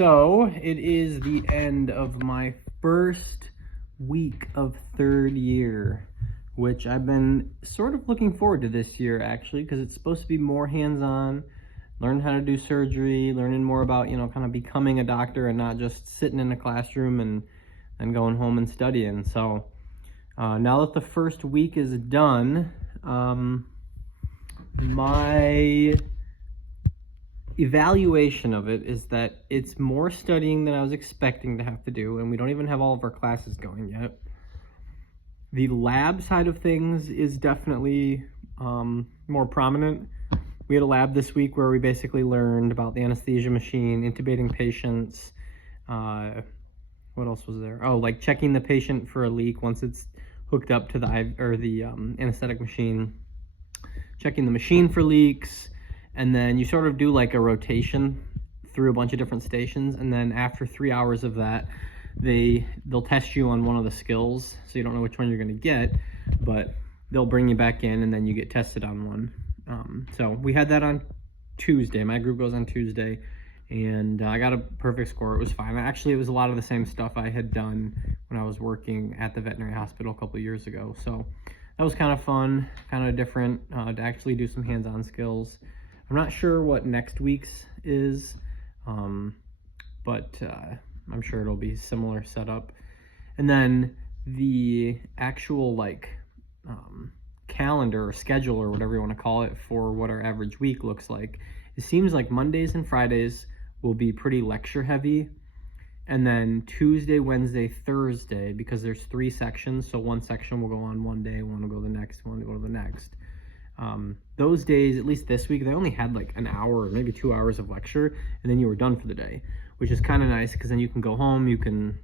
So it is the end of my first week of third year, which I've been sort of looking forward to this year actually, because it's supposed to be more hands-on, learn how to do surgery, learning more about, kind of becoming a doctor and not just sitting in a classroom and going home and studying. So now that the first week is done, my evaluation of it is that it's more studying than I was expecting to have to do, and we don't even have all of our classes going yet. The lab side of things is definitely more prominent. We had a lab this week where we basically learned about the anesthesia machine, intubating patients. What else was there? Oh, like checking the patient for a leak once it's hooked up to the anesthetic machine, checking the machine for leaks. And then you sort of do like a rotation through a bunch of different stations, and then after 3 hours of that, they'll test you on one of the skills, so you don't know which one you're going to get, but they'll bring you back in and then you get tested on one. So we had that on Tuesday. My group goes on Tuesday, and I got a perfect score. It was fine. Actually, it was a lot of the same stuff I had done when I was working at the veterinary hospital a couple of years ago. So that was kind of fun, kind of different to actually do some hands-on skills. I'm not sure what next week's is, but I'm sure it'll be similar setup. And then the actual calendar or schedule or whatever you want to call it for what our average week looks like. It seems like Mondays and Fridays will be pretty lecture heavy, and then Tuesday, Wednesday, Thursday, because there's 3 sections, so one section will go on one day, one will go the next, one will go to the next. Those days, at least this week, they only had like an hour or maybe 2 hours of lecture, and then you were done for the day, which is kind of nice because then you can go home, you can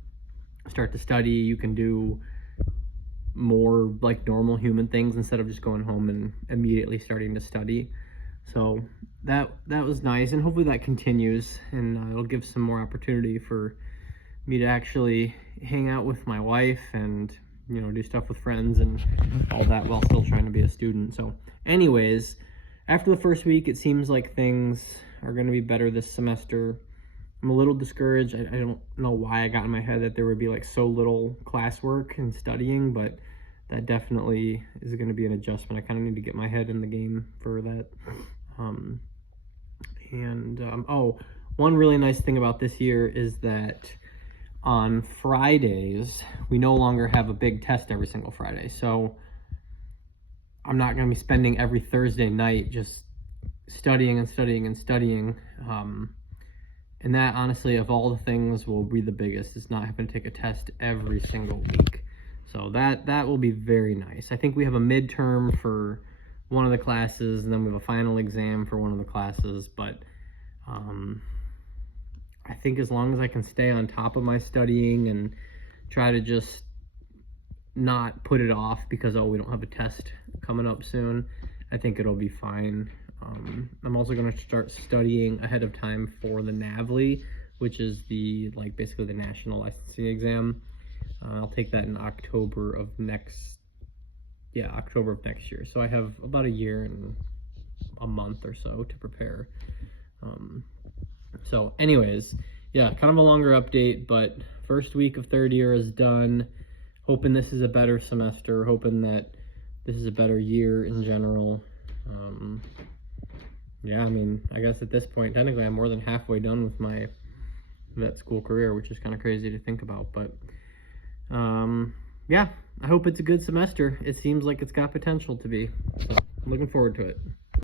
start to study, you can do more like normal human things instead of just going home and immediately starting to study. So that was nice, and hopefully that continues, and it'll give some more opportunity for me to actually hang out with my wife and do stuff with friends and all that while still trying to be a student. So anyways, after the first week, it seems like things are going to be better this semester. I'm a little discouraged. I don't know why I got in my head that there would be like so little classwork and studying, but that definitely is going to be an adjustment. I kind of need to get my head in the game for that. Oh, one really nice thing about this year is that on Fridays, we no longer have a big test every single Friday. So I'm not going to be spending every Thursday night just studying and studying and studying. And that, honestly, of all the things, will be the biggest, is not having to take a test every single week. So that will be very nice. I think we have a midterm for one of the classes, and then we have a final exam for one of the classes. But I think as long as I can stay on top of my studying and try to just not put it off because, we don't have a test coming up soon, I think it'll be fine. I'm also going to start studying ahead of time for the NAVLE, which is basically the national licensing exam. I'll take that in October of next year. So I have about a year and a month or so to prepare. So anyways, yeah, kind of a longer update, but first week of third year is done. Hoping this is a better semester, hoping that this is a better year in general. Yeah, I mean, I guess at this point, technically I'm more than halfway done with my vet school career, which is kind of crazy to think about, but yeah, I hope it's a good semester. It seems like it's got potential to be, so I'm looking forward to it.